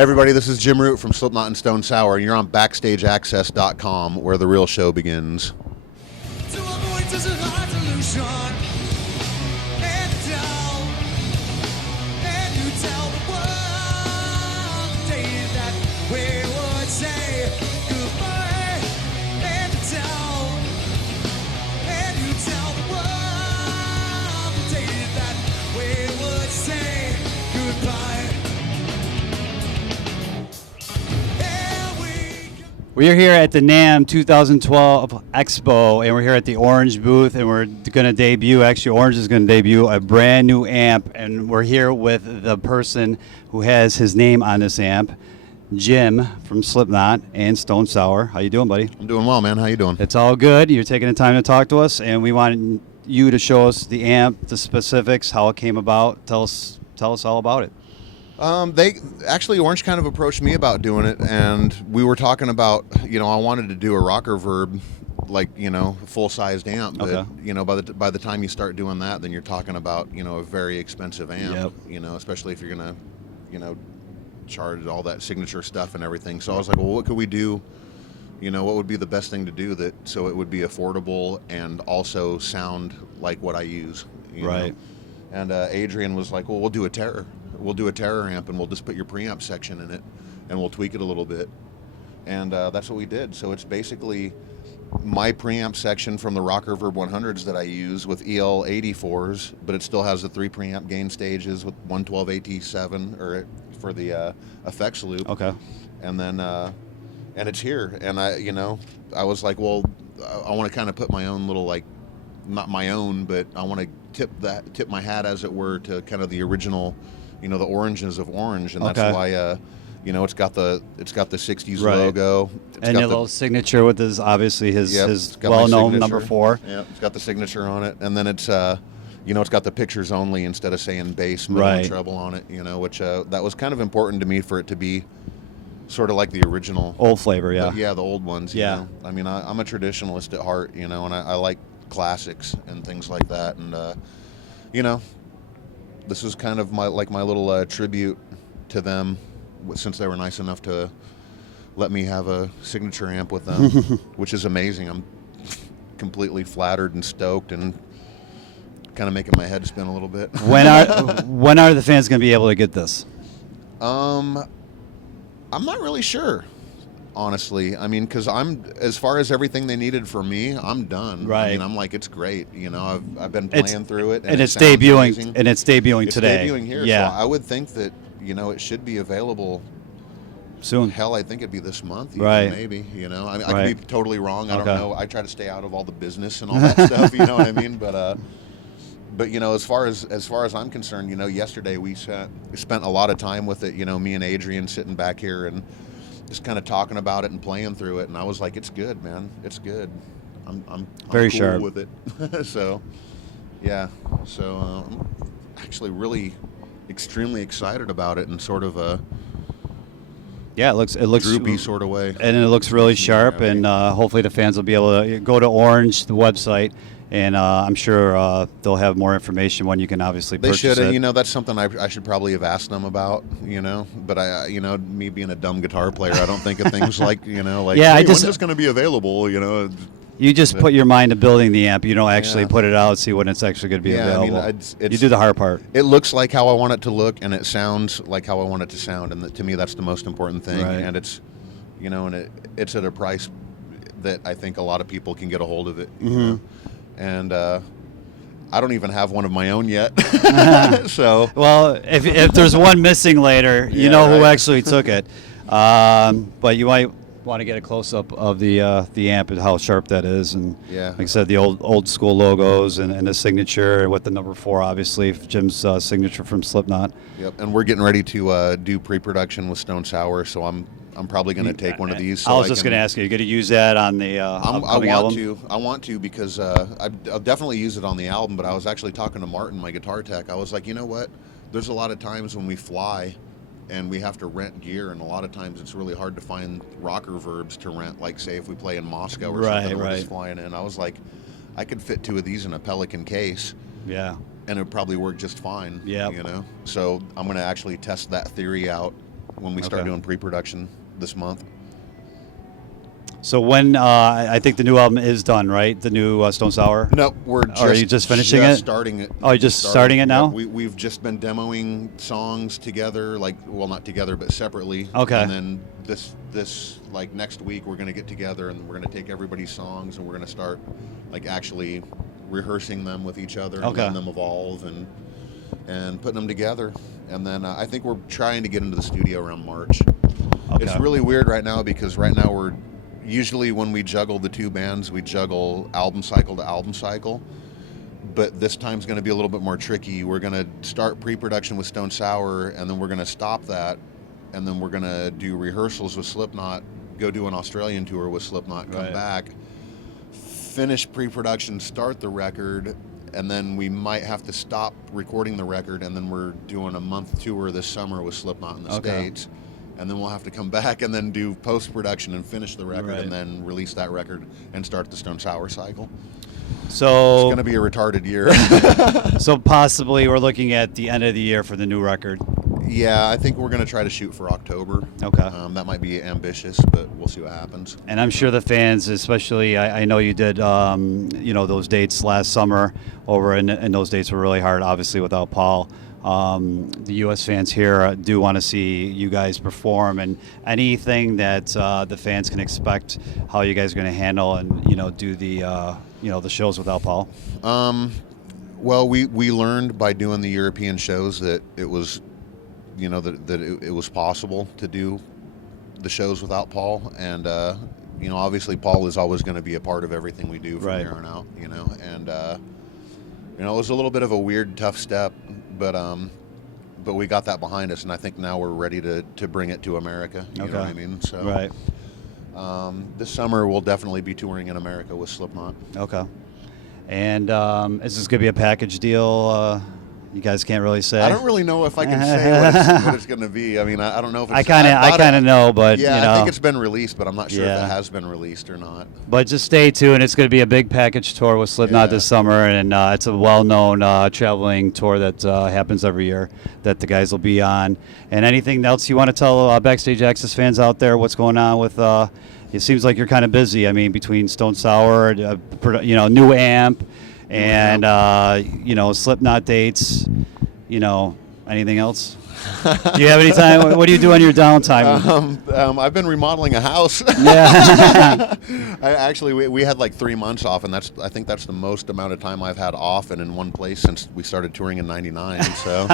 Hey everybody, this is Jim Root from Slipknot and Stone Sour, and you're on BackstageAxxess.com, where the real show begins. To avoid such a hard solution, and you tell the world the day that we would say goodbye, and you tell the world the day that we would say goodbye. We are here at the NAMM 2012 Expo, and we're here at the Orange booth, and we're going to debut, actually Orange is going to debut a brand new amp, and we're here with the person who has his name on this amp, Jim from Slipknot and Stone Sour. How you doing, buddy? I'm doing well, man. How you doing? It's all good. You're taking the time to talk to us, and we want you to show us the amp, the specifics, how it came about. Tell us all about it. Orange kind of approached me about doing it, and we were talking about, I wanted to do a rocker verb, like, full-sized amp, but, Okay. by the time you start doing that, then you're talking about, a very expensive amp, especially if you're going to, charge all that signature stuff and everything. So I was like, well, what could we do? What would be the best thing to do so it would be affordable and also sound like what I use, Right. know? And Adrian was like, well, we'll do a Terror. We'll do a Terror amp, and we'll just put your preamp section in it, and we'll tweak it a little bit. And that's what we did. So it's basically my preamp section from the Rocker Verb 100s that I use with EL 84s, but it still has the 3 preamp gain stages with 112 AT7 or for the effects loop. Okay. And then and it's here. And I was like, well, I want to kind of put my own little, like, not my own, but I want to tip my hat, as it were, to kind of the original, the oranges of Orange, and that's Okay. why it's got the 60s Right. logo. And your little signature with his, obviously his it's got my well-known signature. number 4. Yeah, it's got the signature on it, and then it's it's got the pictures only instead of saying bass, middle, Right. and treble on it. Which that was kind of important to me for it to be sort of like the original Old flavor, yeah. the old ones. Yeah. You know? I mean, I'm a traditionalist at heart, and I like classics and things like that, and this is kind of my little tribute to them, since they were nice enough to let me have a signature amp with them, which is amazing. I'm completely flattered and stoked, and kind of making my head spin a little bit. When are the fans going to be able to get this? I'm not really sure, honestly. I mean, because as far as everything they needed for me, I'm done. Right. I mean, I'm like, it's great. I've been playing through it, and it it's sounds debuting, amazing. and it's debuting It's today. debuting here. Yeah, So I would think that it should be available soon. Hell, I think it'd be this month, even, Right. maybe. I mean, I Right. could be totally wrong. I don't Okay. know. I try to stay out of all the business and all that stuff. You know what I mean? But as far as I'm concerned, yesterday we spent a lot of time with it. Me and Adrian sitting back here and just kind of talking about it and playing through it, and I was like, it's good, man. It's good. I'm Very cool sharp with it. So, yeah. So I'm actually really extremely excited about it, and sort of a Yeah, it looks droopy sort of way. and it looks really sharp, and hopefully the fans will be able to go to Orange, the website, and I'm sure they'll have more information when you can obviously They purchase should, it. and that's something I should probably have asked them about, But I, me being a dumb guitar player, I don't think of things like, like, Yeah, hey, I just- when's this going to be available, You just put your mind to building the amp. You don't actually Yeah. put it out, see when it's actually going to be Yeah, I mean, available. it's- You do the hard part. It looks like how I want it to look, and it sounds like how I want it to sound, and to me, that's the most important thing. Right. And it's, and it's at a price that I think a lot of people can get a hold of it. And I don't even have one of my own yet, so. Well, if there's one missing later, you Yeah, know who right. actually took it. But you might want to get a close up of the amp and how sharp that is, and Yeah. like I said, the old school logos and the signature with the number 4, obviously Jim's signature from Slipknot. Yep, and we're getting ready to do pre-production with Stone Sour, so I'm probably going to take one of these. So I was just going to ask you, going to use that on the upcoming album? I want to because I'll definitely use it on the album. But I was actually talking to Martin, my guitar tech. I was like, you know what? There's a lot of times when we fly, and we have to rent gear, and a lot of times it's really hard to find rocker verbs to rent. Like, say, if we play in Moscow or something, we're just flying in. I was like, I could fit 2 of these in a Pelican case. Yeah. And it would probably work just fine. Yeah. So I'm going to actually test that theory out when we start Okay. doing pre-production this month. So when I think the new album is done, right? The new Stone Sour. No, we're just, Are you just finishing it? starting it. Oh, you're just starting it now? Yeah, we've just been demoing songs together, like, well, not together, but separately. Okay. And then this like next week we're gonna get together and we're gonna take everybody's songs and we're gonna start like actually rehearsing them with each other and Okay. letting them evolve and putting them together. And then I think we're trying to get into the studio around March. Okay. It's really weird right now because right now we're usually when we juggle the two bands, we juggle album cycle to album cycle. But this time's going to be a little bit more tricky. We're going to start pre-production with Stone Sour, and then we're going to stop that, and then we're going to do rehearsals with Slipknot, go do an Australian tour with Slipknot, come Right. back, finish pre-production, start the record, and then we might have to stop recording the record, and then we're doing a month tour this summer with Slipknot in the Okay. States. And then we'll have to come back and then do post-production and finish the record Right. and then release that record and start the Stone Sour cycle. It's So going to be a retarded year. so possibly we're looking at the end of the year for the new record. Yeah, I think we're going to try to shoot for October. Okay. That might be ambitious, but we'll see what happens. And I'm sure the fans, especially, I know you did, those dates last summer over, and those dates were really hard, obviously, without Paul. The U.S. fans here do want to see you guys perform, and anything that the fans can expect, how you guys are going to handle and do the shows without Paul. Well, we learned by doing the European shows that it was, that it was possible to do the shows without Paul, and obviously Paul is always going to be a part of everything we do from Right. here on out. And it was a little bit of a weird, tough step, but we got that behind us, and I think now we're ready to bring it to America. You know what I mean? So Right. this summer we'll definitely be touring in America with Slipknot. Okay. And is this going to be a package deal? You guys can't really say. I don't really know if I can say what it's going to be. I mean, I don't know if it's, I kind of know, but yeah, I think it's been released, but I'm not sure if Yeah. it has been released or not. But just stay tuned. It's going to be a big package tour with Slipknot Yeah. this summer, and it's a well-known traveling tour that happens every year that the guys will be on. And anything else you want to tell Backstage Access fans out there? What's going on with? It seems like you're kind of busy. I mean, between Stone Sour, new amp, and Slipknot dates. Anything else? Do you have any time? What do you do on your downtime? I've been remodeling a house. Yeah. we had like 3 months off, and I think that's the most amount of time I've had off and in one place since we started touring in '99. So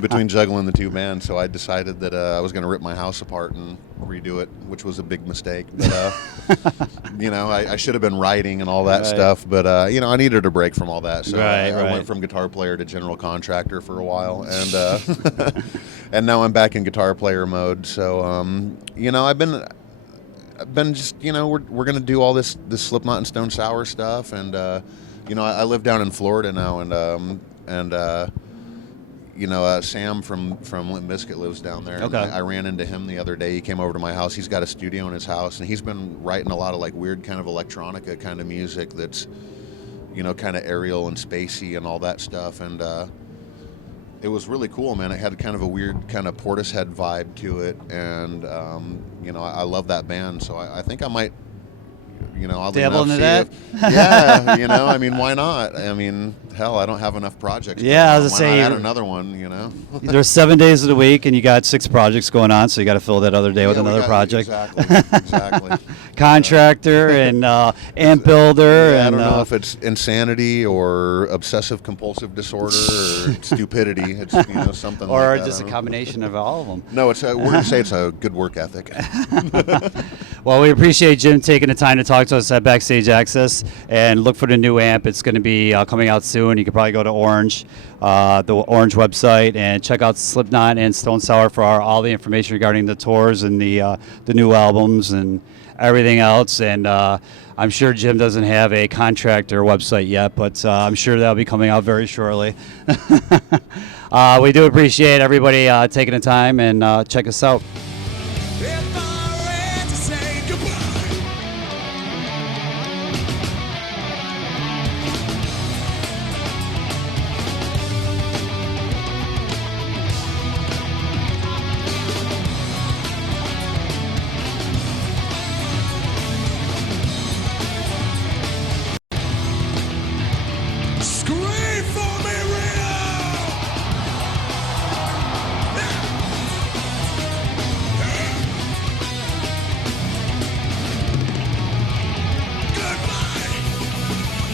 between juggling the two bands, so I decided that I was going to rip my house apart and redo it, which was a big mistake. But I should have been writing and all that Right. stuff. But I needed a break from all that, so Right, I right. went from guitar player to general contractor for a while, and and now I'm back in guitar player mode. So I've been just we're gonna do all this Slipknot and Stone Sour stuff, and I live down in Florida now, and Sam from Limp Bizkit lives down there. Okay. And I ran into him the other day. He came over to my house. He's got a studio in his house, and he's been writing a lot of like weird kind of electronica kind of music that's kind of aerial and spacey and all that stuff, and it was really cool, man. It had kind of a weird kind of Portishead vibe to it, and I love that band, so I think I might, oddly Dabble enough, into that? yeah, I mean, why not? I mean, hell, I don't have enough projects. Yeah, I was Why gonna say, not add you- another one, There's 7 days of the week, and you got 6 projects going on, so you got to fill that other day with Yeah, we another got- project. Exactly. Contractor and amp builder, Yeah, I and don't know if it's insanity or obsessive compulsive disorder or stupidity. It's something or like that. just I a don't know. combination of all of them. No, we're gonna say it's a good work ethic. Well, we appreciate Jim taking the time to talk to us at Backstage Access, and look for the new amp. It's going to be coming out soon. You can probably go to the Orange website, and check out Slipknot and Stone Sour for all the information regarding the tours and the new albums and everything else. And I'm sure Jim doesn't have a contractor website yet, but I'm sure that'll be coming out very shortly. We do appreciate everybody taking the time, and check us out.